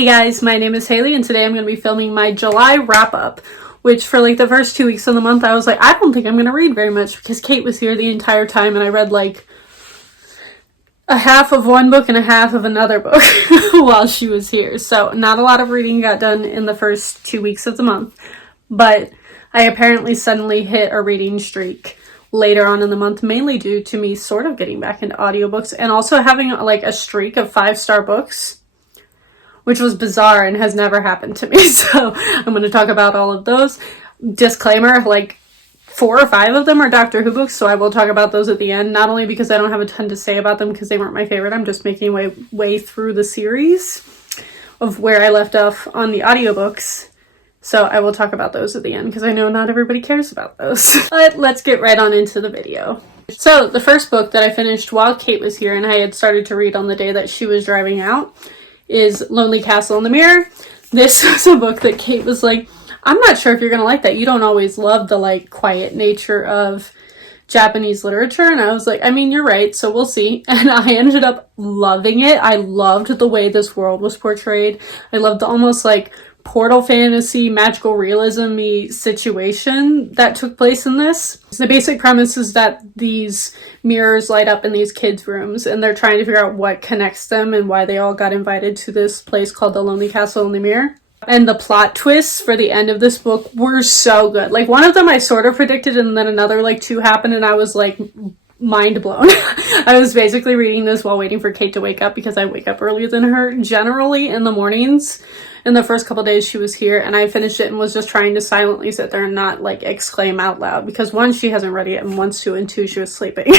Hey guys, my name is Haley and today I'm going to be filming my July wrap-up, which for like the first 2 weeks of the month I was like, I don't think I'm going to read very much because Kate was here the entire time and I read like a half of one book and a half of another book while she was here. So not a lot of reading got done in the first 2 weeks of the month, but I apparently suddenly hit a reading streak later on in the month, mainly due to me sort of getting back into audiobooks and also having like a streak of 5-star books, which was bizarre and has never happened to me. So I'm going to talk about all of those. Disclaimer, like 4 or 5 of them are Doctor Who books, so I will talk about those at the end, not only because I don't have a ton to say about them because they weren't my favorite, I'm just making my way through the series of where I left off on the audiobooks. So I will talk about those at the end because I know not everybody cares about those. But let's get right on into the video. So the first book that I finished while Kate was here and I had started to read on the day that she was driving out is Lonely Castle in the Mirror. This was a book that Kate was like, I'm not sure if you're gonna like that. You don't always love the like quiet nature of Japanese literature. And I was like, I mean, you're right, so we'll see. And I ended up loving it. I loved the way this world was portrayed. I loved the almost like portal fantasy, magical realism-y situation that took place in this. The basic premise is that these mirrors light up in these kids' rooms and they're trying to figure out what connects them and why they all got invited to this place called the Lonely Castle in the Mirror. And the plot twists for the end of this book were so good. Like one of them I sort of predicted and then another like 2 happened and I was like mind blown. I was basically reading this while waiting for Kate to wake up because I wake up earlier than her generally in the mornings. In the first couple days she was here and I finished it and was just trying to silently sit there and not like exclaim out loud because 1, she hasn't read it yet, and 2, and 2, she was sleeping.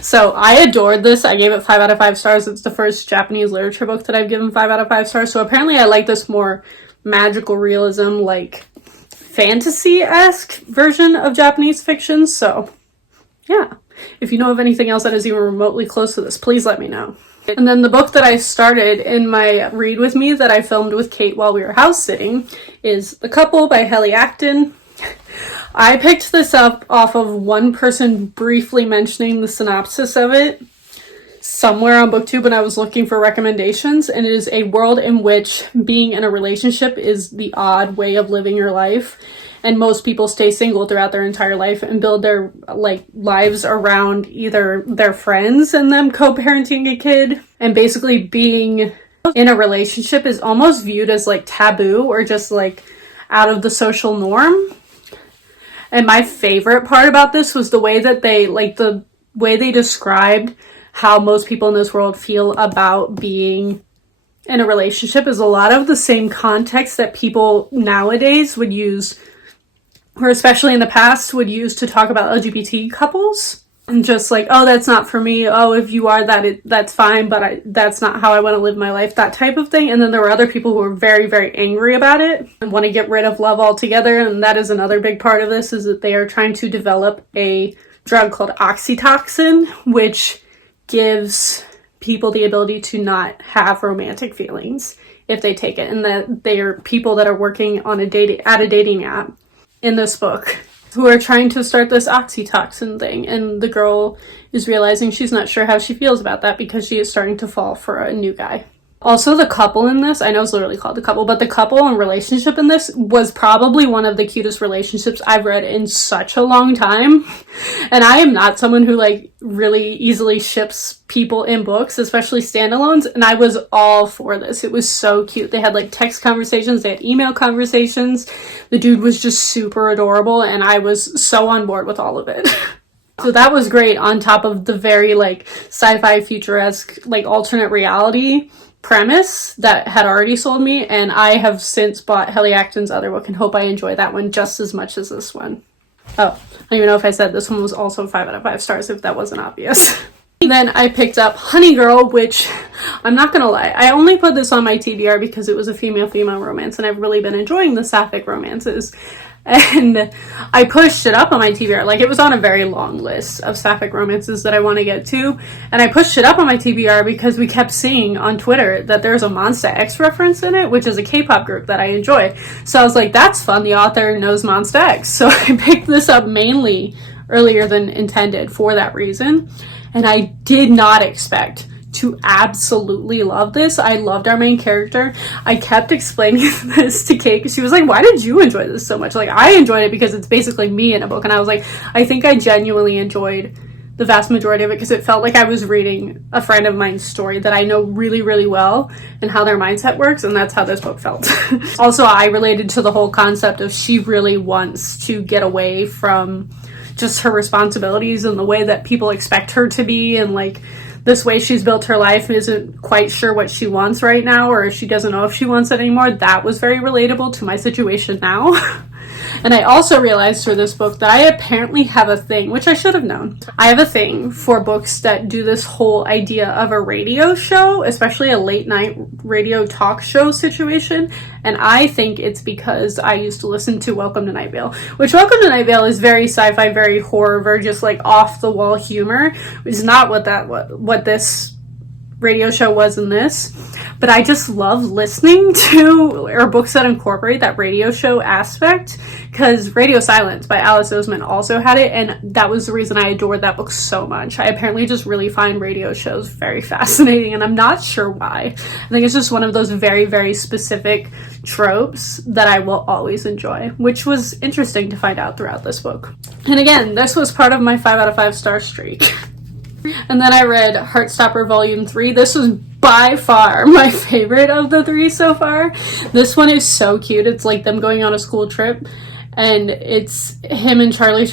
So I adored this. I gave it 5 out of 5 stars. It's the first Japanese literature book that I've given 5 out of 5 stars. So apparently I like this more magical realism, like fantasy-esque version of Japanese fiction. So yeah, if you know of anything else that is even remotely close to this, please let me know. And then the book that I started in my read with me that I filmed with Kate while we were house sitting is The Couple by Helly Acton. I picked this up off of one person briefly mentioning the synopsis of it somewhere on BookTube when I was looking for recommendations, and it is a world in which being in a relationship is the odd way of living your life. And most people stay single throughout their entire life and build their like lives around either their friends and them co-parenting a kid. And basically being in a relationship is almost viewed as like taboo or just like out of the social norm. And my favorite part about this was the way that they described how most people in this world feel about being in a relationship is a lot of the same context that people nowadays would use, or especially in the past would use to talk about LGBT couples. And just like, oh, that's not for me. Oh, if you are that, that's fine, but that's not how I want to live my life, that type of thing. And then there were other people who were very, very angry about it and want to get rid of love altogether. And that is another big part of this, is that they are trying to develop a drug called oxytocin, which gives people the ability to not have romantic feelings if they take it. And that they are people that are working on a dating app in this book who are trying to start this oxytocin thing, and the girl is realizing she's not sure how she feels about that because she is starting to fall for a new guy. Also, the couple in this, I know it's literally called The Couple, but the couple and relationship in this was probably one of the cutest relationships I've read in such a long time. And I am not someone who like really easily ships people in books, especially standalones, and I was all for this. It was so cute. They had like text conversations, they had email conversations. The dude was just super adorable and I was so on board with all of it. So that was great, on top of the very like sci-fi futuresque like alternate reality premise that had already sold me, and I have since bought Helly Acton's other book and hope I enjoy that one just as much as this one. Oh, I don't even know if I said this one was also 5 out of 5 stars, if that wasn't obvious. Then I picked up Honey Girl, which I'm not gonna lie, I only put this on my TBR because it was a female-female romance and I've really been enjoying the sapphic romances. And I pushed it up on my TBR. Like, it was on a very long list of sapphic romances that I want to get to. And I pushed it up on my TBR because we kept seeing on Twitter that there's a Monsta X reference in it, which is a K-pop group that I enjoy. So I was like, that's fun. The author knows Monsta X. So I picked this up mainly earlier than intended for that reason. And I did not expect to absolutely love this. I loved our main character. I kept explaining this to Kate because she was like, why did you enjoy this so much? Like, I enjoyed it because it's basically me in a book. And I was like, I think I genuinely enjoyed the vast majority of it because it felt like I was reading a friend of mine's story that I know really, really well and how their mindset works, and that's how this book felt. Also, I related to the whole concept of she really wants to get away from just her responsibilities and the way that people expect her to be, and like this way she's built her life and isn't quite sure what she wants right now, or if she doesn't know if she wants it anymore. That was very relatable to my situation now. And I also realized through this book that I apparently have a thing, which I should have known. I have a thing for books that do this whole idea of a radio show, especially a late night radio talk show situation. And I think it's because I used to listen to Welcome to Night Vale, which Welcome to Night Vale is very sci-fi, very horror, very just like off the wall humor, which is not what this radio show was in this. But I just love listening to or books that incorporate that radio show aspect, because Radio Silence by Alice Oseman also had it, and that was the reason I adored that book so much. I apparently just really find radio shows very fascinating, and I'm not sure why. I think it's just one of those very, very specific tropes that I will always enjoy, which was interesting to find out throughout this book. And again, this was part of my 5 out of 5 star streak. And then I read Heartstopper Volume 3. This was by far my favorite of the 3 so far. This one is so cute. It's like them going on a school trip, and it's him and Charlie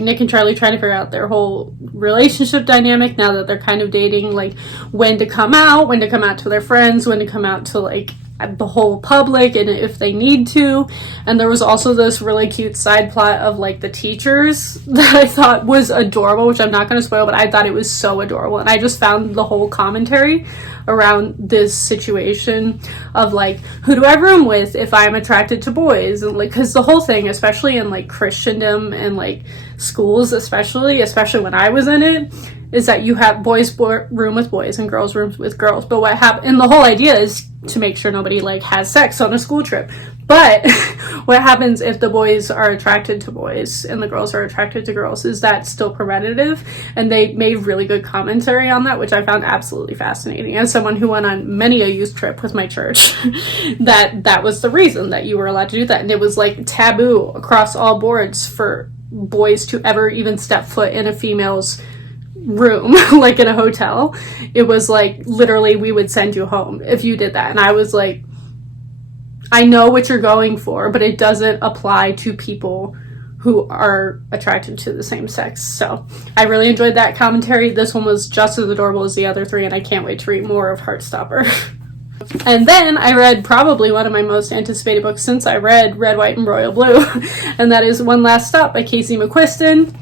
Nick and Charlie trying to figure out their whole relationship dynamic now that they're kind of dating, like when to come out to their friends, when to come out to like the whole public, and if they need to. And there was also this really cute side plot of like the teachers that I thought was adorable, which I'm not going to spoil, but I thought it was so adorable. And I just found the whole commentary around this situation of like, who do I room with if I'm attracted to boys? And like, because the whole thing, especially in like Christendom and like schools, especially when I was in it, is that you have boys room with boys and girls room with girls. But what happened, and the whole idea is to make sure nobody like has sex on a school trip. But what happens if the boys are attracted to boys and the girls are attracted to girls? Is that still preventative? And they made really good commentary on that, which I found absolutely fascinating. As someone who went on many a youth trip with my church, that was the reason that you were allowed to do that. And it was like taboo across all boards for boys to ever even step foot in a female's room, like in a hotel. It was like literally we would send you home if you did that. And I was like, I know what you're going for, but it doesn't apply to people who are attracted to the same sex. So I really enjoyed that commentary. This one was just as adorable as the other 3, and I can't wait to read more of Heartstopper. And then I read probably one of my most anticipated books since I read Red, White, and Royal Blue, and that is One Last Stop by Casey McQuiston.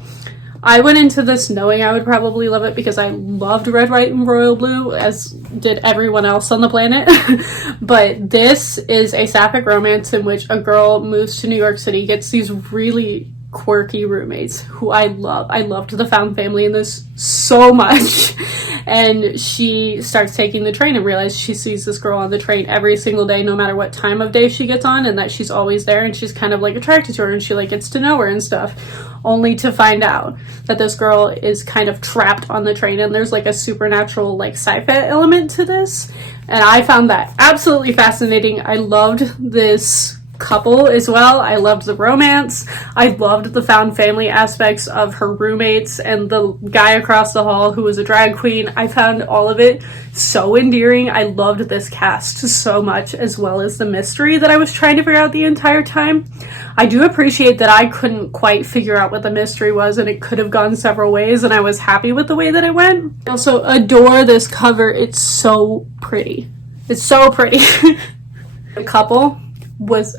I went into this knowing I would probably love it because I loved Red, White, and Royal Blue, as did everyone else on the planet. But this is a sapphic romance in which a girl moves to New York City, gets these really quirky roommates who I love. I loved the found family in this so much. And she starts taking the train and realizes she sees this girl on the train every single day, no matter what time of day she gets on, and that she's always there, and she's kind of like attracted to her, and she like gets to know her and stuff, only to find out that this girl is kind of trapped on the train. And there's like a supernatural like sci-fi element to this, and I found that absolutely fascinating. I loved this couple as well. I loved the romance. I loved the found family aspects of her roommates and the guy across the hall who was a drag queen. I found all of it so endearing. I loved this cast so much, as well as the mystery that I was trying to figure out the entire time. I do appreciate that I couldn't quite figure out what the mystery was, and it could have gone several ways, and I was happy with the way that it went. I also adore this cover. It's so pretty. It's so pretty. The couple was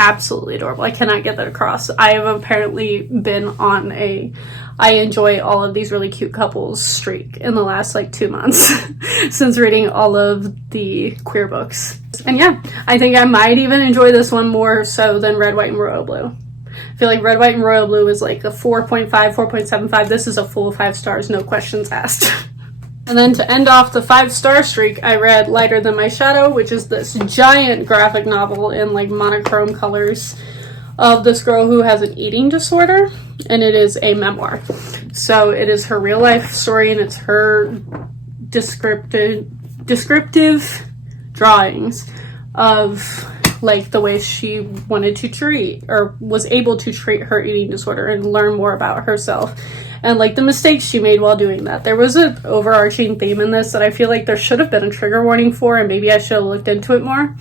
absolutely adorable. I cannot get that across. I have apparently been on I enjoy all of these really cute couples streak in the last like 2 months since reading all of the queer books. And yeah, I think I might even enjoy this one more so than Red, White, and Royal Blue. I feel like Red, White, and Royal Blue is like a 4.5, 4.75. This is a full 5 stars, no questions asked. And then to end off the 5-star streak, I read Lighter Than My Shadow, which is this giant graphic novel in like monochrome colors of this girl who has an eating disorder, and it is a memoir. So it is her real life story, and it's her descriptive drawings of like the way she wanted to treat or was able to treat her eating disorder and learn more about herself and like the mistakes she made while doing that. There was an overarching theme in this that I feel like there should have been a trigger warning for, and maybe I should have looked into it more,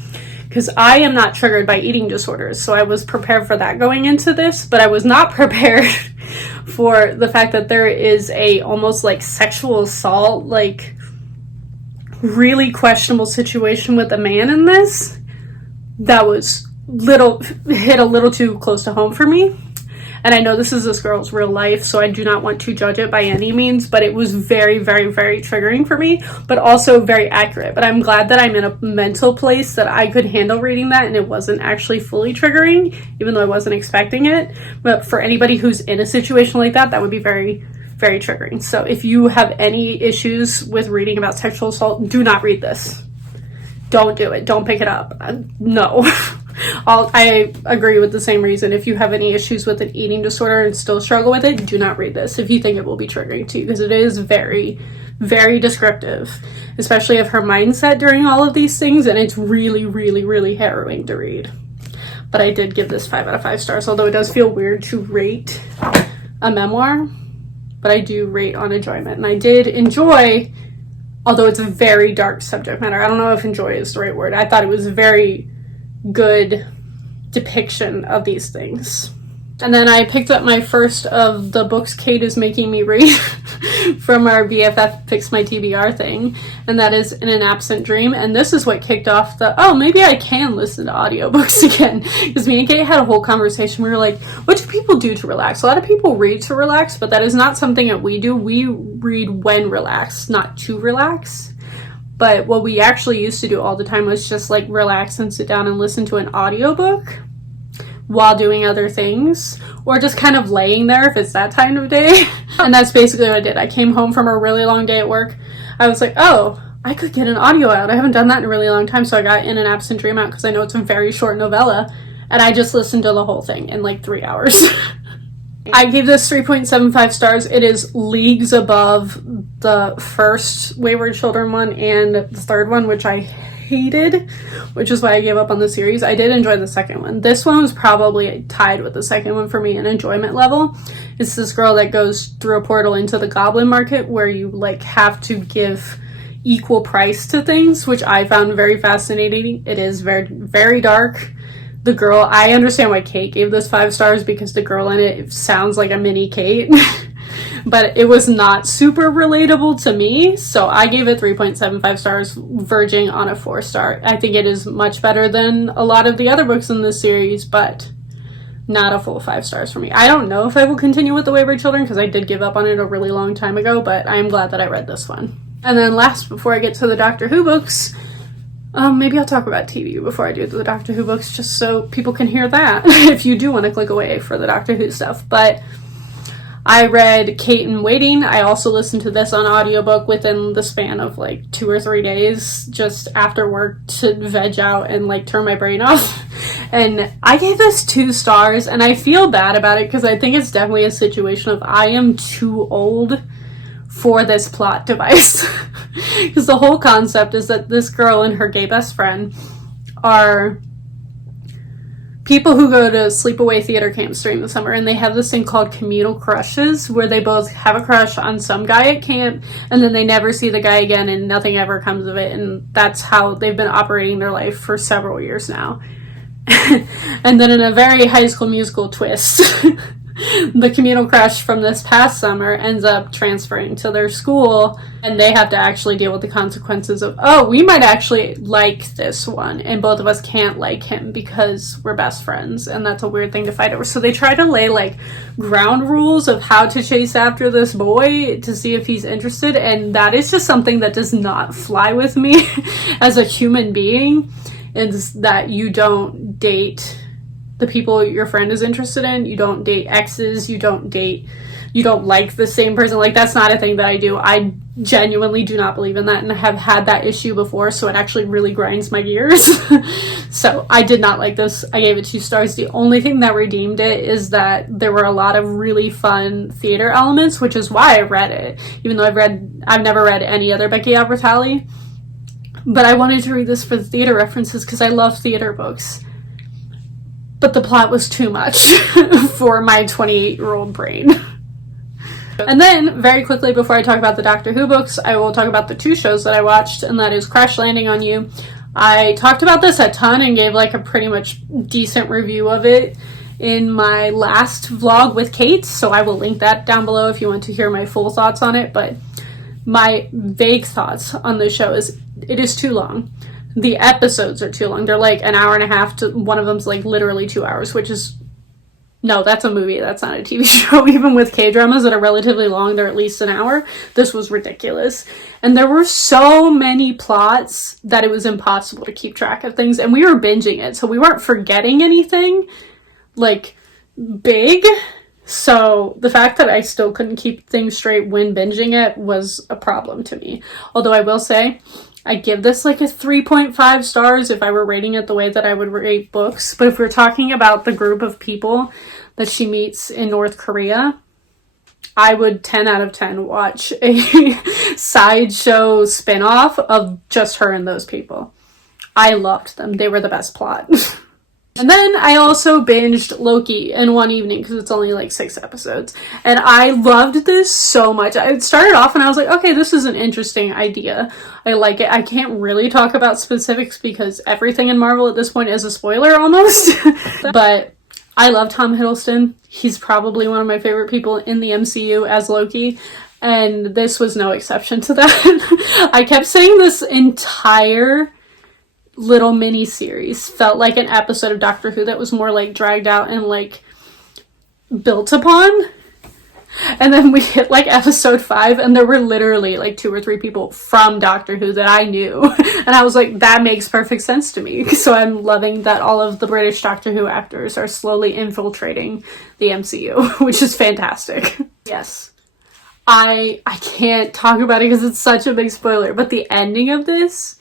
because I am not triggered by eating disorders, so I was prepared for that going into this, but I was not prepared for the fact that there is a almost like sexual assault, like really questionable situation with a man in this that was hit a little too close to home for me. And I know this is this girl's real life, so I do not want to judge it by any means, but it was very, very, very triggering for me, but also very accurate. But I'm glad that I'm in a mental place that I could handle reading that and it wasn't actually fully triggering, even though I wasn't expecting it. But for anybody who's in a situation like that, that would be very, very triggering. So if you have any issues with reading about sexual assault, do not read this. Don't do it. Don't pick it up. No. I agree with the same reason. If you have any issues with an eating disorder and still struggle with it, do not read this if you think it will be triggering to you, because it is very, very descriptive, especially of her mindset during all of these things, and it's really, really, really harrowing to read. But I did give this 5 out of 5 stars, although it does feel weird to rate a memoir, but I do rate on enjoyment, and I did enjoy, although it's a very dark subject matter. I don't know if enjoy is the right word. I thought it was a very good depiction of these things. And then I picked up my first of the books Kate is making me read from our BFF Fix My TBR thing, and that is In an Absent Dream. And this is what kicked off maybe I can listen to audiobooks again. Because me and Kate had a whole conversation. We were like, what do people do to relax? A lot of people read to relax, but that is not something that we do. We read when relaxed, not to relax. But what we actually used to do all the time was just like relax and sit down and listen to an audiobook while doing other things, or just kind of laying there if it's that time of day. And that's basically what I did. I came home from a really long day at work. I was like, oh, I could get an audio out. I haven't done that in a really long time. So I got In an Absent Dream out because I know it's a very short novella, and I just listened to the whole thing in like 3 hours. I gave this 3.75 stars. It is leagues above the first Wayward Children one and the third one, which I hated, which is why I gave up on the series. I did enjoy the second one. This one was probably tied with the second one for me in enjoyment level. It's this girl that goes through a portal into the goblin market where you like have to give equal price to things, which I found very fascinating. It is very, very dark. The girl, I understand why Kate gave this 5 stars, because the girl in it sounds like a mini Kate. But it was not super relatable to me, so I gave it 3.75 stars, verging on a 4 star. I think it is much better than a lot of the other books in this series, but not a full 5 stars for me. I don't know if I will continue with The Wayward Children, because I did give up on it a really long time ago, but I am glad that I read this one. And then last, before I get to the Doctor Who books, maybe I'll talk about TV before I do the Doctor Who books, just so people can hear that, if you do want to click away for the Doctor Who stuff. But I read Kate in Waiting. I also listened to this on audiobook within the span of like 2 or 3 days, just after work, to veg out and like turn my brain off. And I gave this 2 stars, and I feel bad about it because I think it's definitely a situation of I am too old for this plot device. Because the whole concept is that this girl and her gay best friend are people who go to sleepaway theater camps during the summer, and they have this thing called communal crushes, where they both have a crush on some guy at camp, and then they never see the guy again, and nothing ever comes of it, and that's how they've been operating their life for several years now. And then in a very High School Musical twist, the communal crush from this past summer ends up transferring to their school, and they have to actually deal with the consequences of, oh, we might actually like this one, and both of us can't like him because we're best friends, and that's a weird thing to fight over. So they try to lay like ground rules of how to chase after this boy to see if he's interested, and that is just something that does not fly with me as a human being, is that you don't date the people your friend is interested in, you don't date exes, you don't like the same person. Like, that's not a thing that I do. I genuinely do not believe in that, and I have had that issue before, so it actually really grinds my gears. So I did not like this. I gave it 2 stars. The only thing that redeemed it is that there were a lot of really fun theater elements, which is why I read it, even though I've never read any other Becky Albertalli. But I wanted to read this for the theater references because I love theater books. But the plot was too much for my 28-year-old brain. And then, very quickly before I talk about the Doctor Who books, I will talk about the 2 shows that I watched, and that is Crash Landing on You. I talked about this a ton and gave like a pretty much decent review of it in my last vlog with Kate, so I will link that down below if you want to hear my full thoughts on it. But my vague thoughts on the show is it is too long. The episodes are too long. They're like an hour and a half to one of them's like literally 2 hours, which is no, that's a movie. That's not a TV show. Even with K-dramas that are relatively long, they're at least an hour. This was ridiculous. And there were so many plots that it was impossible to keep track of things. And we were binging it, so we weren't forgetting anything, like, big. So the fact that I still couldn't keep things straight when binging it was a problem to me. Although I will say, I give this like a 3.5 stars if I were rating it the way that I would rate books. But if we're talking about the group of people that she meets in North Korea, I would 10 out of 10 watch a sideshow spin-off of just her and those people. I loved them. They were the best plot. And then I also binged Loki in one evening because it's only like 6 episodes. And I loved this so much. I started off and I was like, okay, this is an interesting idea. I like it. I can't really talk about specifics because everything in Marvel at this point is a spoiler almost. But I love Tom Hiddleston. He's probably one of my favorite people in the MCU as Loki. And this was no exception to that. I kept saying this entire little mini series felt like an episode of Doctor Who that was more like dragged out and like built upon. And then we hit like episode 5 and there were literally like 2 or 3 people from Doctor Who that I knew. And I was like, that makes perfect sense to me. So I'm loving that all of the British Doctor Who actors are slowly infiltrating the MCU, which is fantastic. Yes. I can't talk about it because it's such a big spoiler, but the ending of this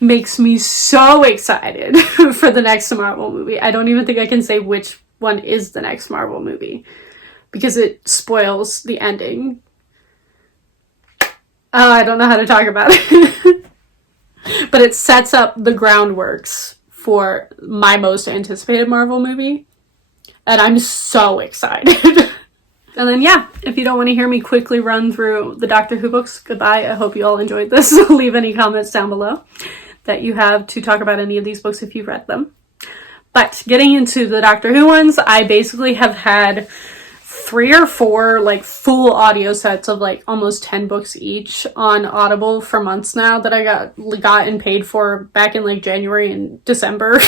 makes me so excited for the next Marvel movie. I don't even think I can say which one is the next Marvel movie because it spoils the ending. Oh, I don't know how to talk about it. But it sets up the groundworks for my most anticipated Marvel movie. And I'm so excited. And then, yeah, if you don't want to hear me quickly run through the Doctor Who books, goodbye. I hope you all enjoyed this. Leave any comments down below that you have to talk about any of these books if you've read them. But getting into the Doctor Who ones, I basically have had 3 or 4 like full audio sets of like almost 10 books each on Audible for months now that I got and paid for back in like January and December.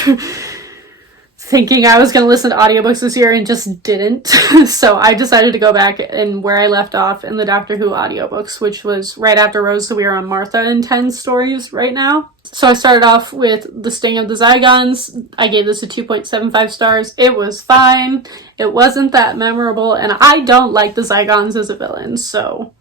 Thinking I was going to listen to audiobooks this year and just didn't. So I decided to go back and where I left off in the Doctor Who audiobooks, which was right after Rose, so we are on Martha and 10 stories right now. So I started off with The Sting of the Zygons. I gave this a 2.75 stars. It was fine. It wasn't that memorable, and I don't like the Zygons as a villain, so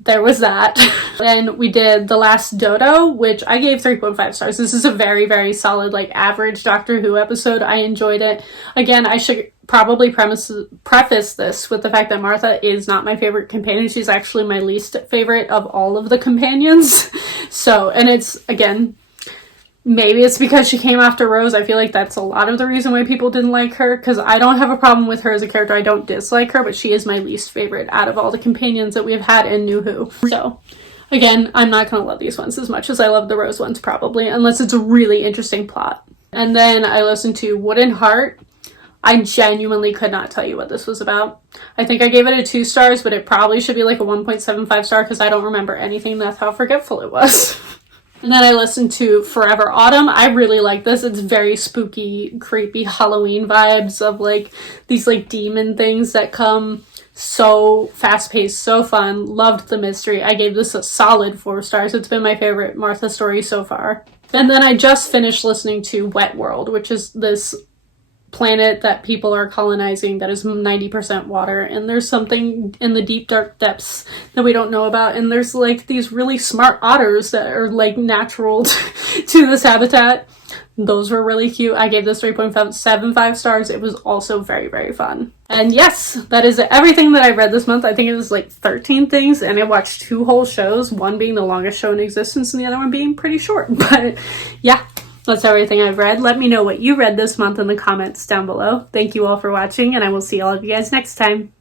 there was that. Then we did The Last Dodo, which I gave 3.5 stars. This is a very, very solid, like, average Doctor Who episode. I enjoyed it. Again, I should probably preface this with the fact that Martha is not my favorite companion. She's actually my least favorite of all of the companions. So, and it's, again, maybe it's because she came after Rose. I feel like that's a lot of the reason why people didn't like her, because I don't have a problem with her as a character. I don't dislike her, but she is my least favorite out of all the companions that we've had in New Who. So, again, I'm not going to love these ones as much as I love the Rose ones, probably, unless it's a really interesting plot. And then I listened to Wooden Heart. I genuinely could not tell you what this was about. I think I gave it a 2 stars, but it probably should be like a 1.75 star because I don't remember anything. That's how forgetful it was. And then I listened to Forever Autumn. I really like this. It's very spooky, creepy Halloween vibes of like these like demon things that come. So fast-paced, so fun. Loved the mystery. I gave this a solid 4 stars. It's been my favorite Martha story so far. And then I just finished listening to Wet World, which is this planet that people are colonizing that is 90% water, and there's something in the deep dark depths that we don't know about, and there's like these really smart otters that are like natural to this habitat. Those were really cute. I gave this 3.75 stars. It was also very, very fun. And yes, that is everything that I read this month. I think it was like 13 things, and I watched 2 whole shows, one being the longest show in existence and the other one being pretty short. But yeah, that's everything I've read. Let me know what you read this month in the comments down below. Thank you all for watching, and I will see all of you guys next time.